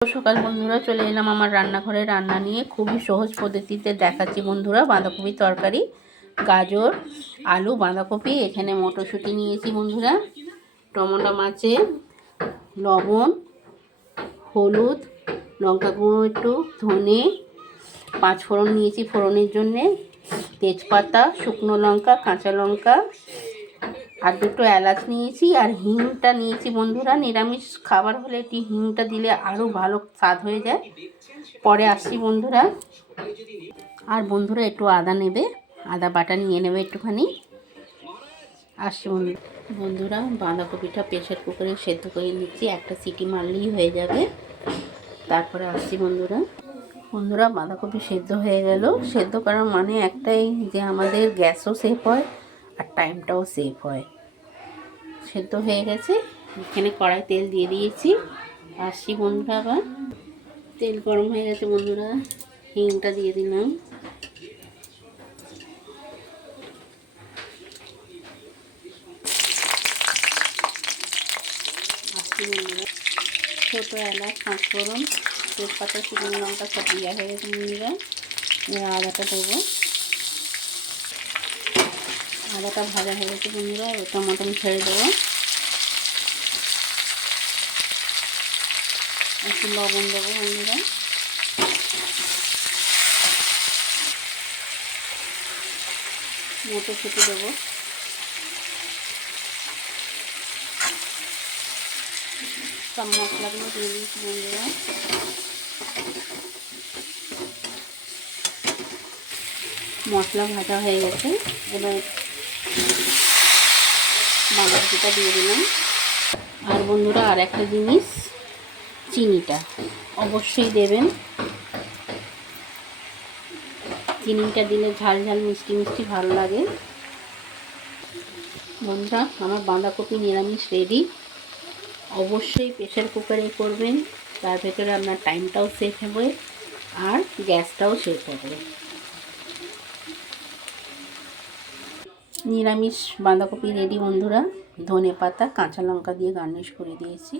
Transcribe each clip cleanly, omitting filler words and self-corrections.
সকাল বন্ধুরা, চলে এলাম আমার রান্নাঘরে রান্না নিয়ে। খুবই সহজ পদ্ধতিতে দেখাচ্ছি বন্ধুরা। বাঁধাকপির তরকারি, গাজর, আলু, বাঁধাকপি, এখানে মটরশুঁটি নিয়েছি বন্ধুরা, টমেটো মাছে, লবণ, হলুদ, লঙ্কা গুঁড়ো একটু, ধনে, 5 ফোড়ন নিয়েছি ফোড়নের জন্যে, তেজপাতা, শুকনো লঙ্কা, কাঁচা লঙ্কা, আর 2টো এলাচ নিয়েছি, আর হিংটা নিয়েছি বন্ধুরা। নিরামিষ খাবার হলে এটি হিংটা দিলে আরও ভালো স্বাদ হয়ে যায়। পরে আসছি বন্ধুরা। আর বন্ধুরা একটু আদা নেবে, আদা বাটা নিয়ে নেবে একটুখানি। আসছি বন্ধুরা, বাঁধাকপিটা প্রেসার কুকারে সেদ্ধ করে নিচ্ছি, একটা সিটি মারলেই হয়ে যাবে। তারপরে আসছি বন্ধুরা, বাঁধাকপি সেদ্ধ হয়ে গেল। সেদ্ধ করার মানে একটাই, যে আমাদের গ্যাসও সেভ হয় আর টাইমটাও সেভ হয়। সেদ্ধ হয়ে গেছে, এখানে কড়াই তেল দিয়ে দিয়েছি। আসছি বন্ধুরা, আবার তেল গরম হয়ে গেছে বন্ধুরা, হিংটা দিয়ে দিলাম। আসছি বন্ধুরা, ছোটো এলাচ, 5 ফোড়ন, তেজপাতা, শুকনো লঙ্কা সব দেওয়া হয়ে গেছে বন্ধুরা। আদাটা দেবো, আদাটা ভাজা হয়ে গেছে বন্ধুরা। টমেটো ছেড়ে দেবো, একটু লবণ দেবো বন্ধুরা, মটরশুঁটি দেবো, সব মশলাগুলো দিয়ে দিয়েছি বন্ধুরা। মশলা ভাজা হয়ে গেছে, এবার বাঁধাকপিটা দিয়ে দিলাম। আর বন্ধুরা, আর একটা জিনিস, চিনিটা অবশ্যই দেবেন। চিনিটা দিলে ঝাল ঝাল মিষ্টি মিষ্টি ভালো লাগে বন্ধুরা। আমার বাঁধাকপি নিরামিষ রেডি। অবশ্যই প্রেসার কুকারে করবেন, তার ভেতরে আপনার টাইমটাও সেভ হবে আর গ্যাসটাও সেভ হবে। নিরামিষ বাঁধাকপি রেডি বন্ধুরা। ধনে পাতা, কাঁচা লঙ্কা দিয়ে গার্নিশ করে দিয়েছি।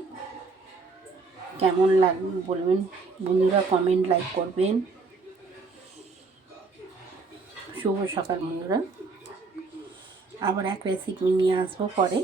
কেমন লাগবে বলবেন বন্ধুরা, কমেন্ট, লাইক করবেন। শুভ সকাল বন্ধুরা, আবার এক রেসিপি নিয়ে আসবো পরে।